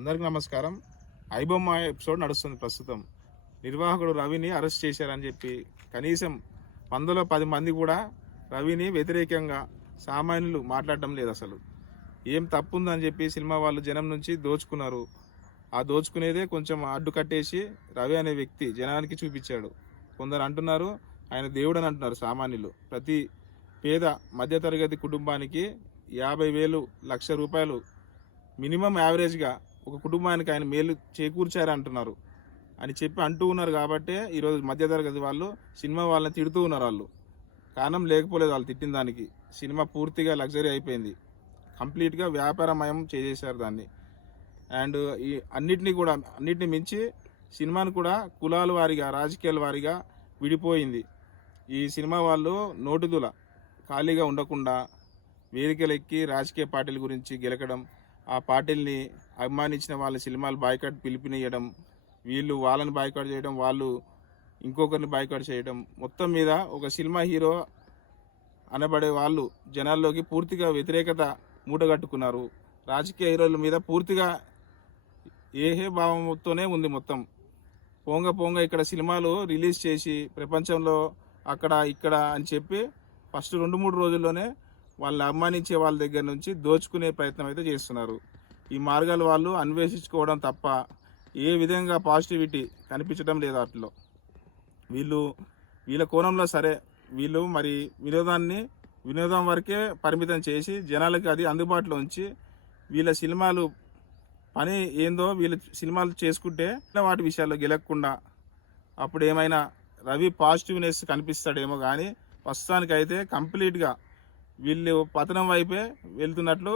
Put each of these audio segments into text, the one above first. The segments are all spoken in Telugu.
అందరికీ నమస్కారం. ఐబొమ్మ ఎపిసోడ్ నడుస్తుంది ప్రస్తుతం. నిర్వాహకుడు రవిని అరెస్ట్ చేశారని చెప్పి కనీసం 100లో 10 మంది కూడా రవిని వ్యతిరేకంగా సామాన్యులు మాట్లాడడం లేదు. అసలు ఏం తప్పు ఉందని చెప్పి సినిమా వాళ్ళు జనం నుంచి దోచుకున్నారు. ఆ దోచుకునేదే కొంచెం అడ్డు కట్టేసి రవి అనే వ్యక్తి జనానికి చూపించాడు. కొందరు అంటున్నారు ఆయన దేవుడు అని అంటున్నారు సామాన్యులు. ప్రతి పేద మధ్యతరగతి కుటుంబానికి 50,000 1,00,000 రూపాయలు మినిమం యావరేజ్గా ఒక కుటుంబానికి ఆయన మేలు చేకూర్చారంటున్నారు అని చెప్పి అంటూ ఉన్నారు. కాబట్టే ఈరోజు మధ్యతరగతి వాళ్ళు సినిమా వాళ్ళని తిడుతూ ఉన్నారు. వాళ్ళు కారణం లేకపోలేదు వాళ్ళు తిట్టిన దానికి. సినిమా పూర్తిగా లగ్జరీ అయిపోయింది, కంప్లీట్గా వ్యాపారమయం చేసేశారు దాన్ని. అండ్ ఈ అన్నిటిని మించి సినిమాను కూడా కులాల వారిగా రాజకీయాల వారిగా విడిపోయింది. ఈ సినిమా వాళ్ళు నోటుదుల ఖాళీగా ఉండకుండా వేదికలెక్కి రాజకీయ పార్టీల గురించి గెలకడం, ఆ పార్టీల్ని అభిమానించిన వాళ్ళ సినిమాలు బాయ్కాట్ పిలుపునియడం, వీళ్ళు వాళ్ళని బాయ్కాట్ చేయడం, వాళ్ళు ఇంకొకరిని బాయ్కాట్ చేయడం, మొత్తం మీద ఒక సినిమా హీరో అనబడే వాళ్ళు జనాల్లోకి పూర్తిగా వ్యతిరేకత మూటగట్టుకున్నారు. రాజకీయ హీరోల మీద పూర్తిగా ఏహే భావంతోనే ఉంది మొత్తం. పోంగ ఇక్కడ సినిమాలు రిలీజ్ చేసి ప్రపంచంలో అక్కడ ఇక్కడ అని చెప్పి ఫస్ట్ 2-3 రోజుల్లోనే వాళ్ళని అభిమానించే వాళ్ళ దగ్గర నుంచి దోచుకునే ప్రయత్నం అయితే చేస్తున్నారు. ఈ మార్గాలు వాళ్ళు అన్వేషించుకోవడం తప్ప ఏ విధంగా పాజిటివిటీ కనిపించడం లేదు వాటిలో. వీళ్ళ కోణంలో సరే, వీళ్ళు మరి వినోదం వరకే పరిమితం చేసి జనాలకి అది అందుబాటులో ఉంచి వీళ్ళ సినిమాలు పని ఏందో వీళ్ళు సినిమాలు చేసుకుంటే వాటి విషయాల్లో గెలక్కుండా అప్పుడు ఏమైనా రవి పాజిటివ్నెస్ కనిపిస్తాడేమో. కానీ ప్రస్తుతానికైతే కంప్లీట్గా వీళ్ళు పతనం వైపే వెళ్తున్నట్లు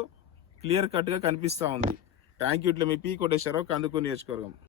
క్లియర్ కట్గా కనిపిస్తూ ఉంది. Thank you. ఇట్లా మీ పి కోటేశ్వరరావు, కందుకూరు నియోజకవర్గం.